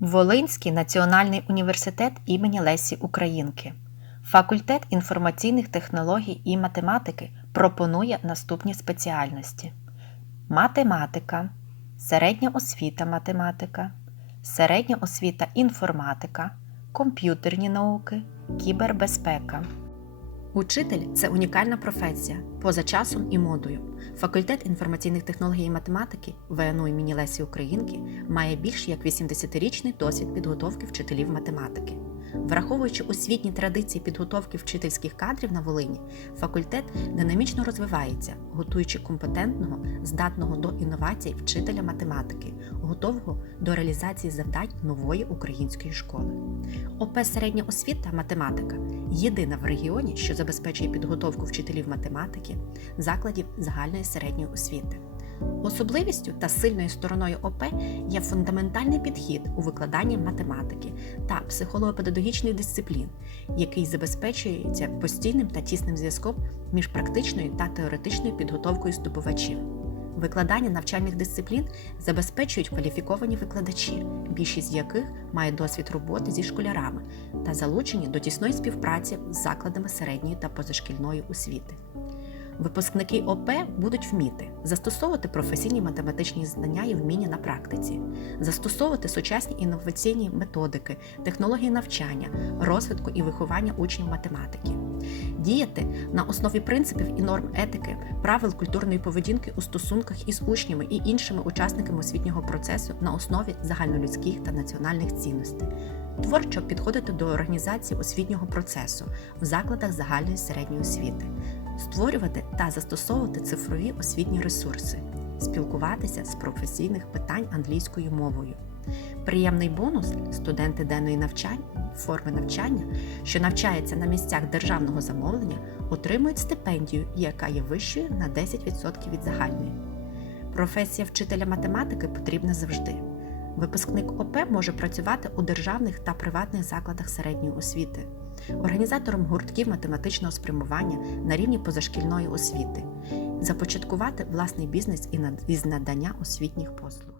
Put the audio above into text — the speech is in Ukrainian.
Волинський національний університет імені Лесі Українки. Факультет інформаційних технологій і математики пропонує наступні спеціальності: математика, середня освіта математика, середня освіта інформатика, комп'ютерні науки, кібербезпека. Учитель це унікальна професія поза часом і модою. Факультет інформаційних технологій і математики ВНУ імені Лесі Українки має більш як 80-річний досвід підготовки вчителів математики. Враховуючи освітні традиції підготовки вчительських кадрів на Волині, факультет динамічно розвивається, готуючи компетентного, здатного до інновацій вчителя математики, готового до реалізації завдань нової української школи. ОП середня освіта математика єдина в регіоні, що забезпечує підготовку вчителів математики, закладів загальної середньої освіти. Особливістю та сильною стороною ОП є фундаментальний підхід у викладанні математики та психолого-педагогічних дисциплін, який забезпечується постійним та тісним зв'язком між практичною та теоретичною підготовкою здобувачів. Викладання навчальних дисциплін забезпечують кваліфіковані викладачі, більшість яких має досвід роботи зі школярами та залучені до тісної співпраці з закладами середньої та позашкільної освіти. Випускники ОП будуть вміти застосовувати професійні математичні знання і вміння на практиці, застосовувати сучасні інноваційні методики, технології навчання, розвитку і виховання учнів математики, діяти на основі принципів і норм етики, правил культурної поведінки у стосунках із учнями і іншими учасниками освітнього процесу на основі загальнолюдських та національних цінностей. Творчо підходити до організації освітнього процесу в закладах загальної середньої освіти, створювати та застосовувати цифрові освітні ресурси, спілкуватися з професійних питань англійською мовою. Приємний бонус студенти денної навчання, форми навчання, що навчаються на місцях державного замовлення, отримують стипендію, яка є вищою на 10% від загальної. Професія вчителя математики потрібна завжди. Випускник ОП може працювати у державних та приватних закладах середньої освіти, організатором гуртків математичного спрямування на рівні позашкільної освіти, започаткувати власний бізнес із надання освітніх послуг.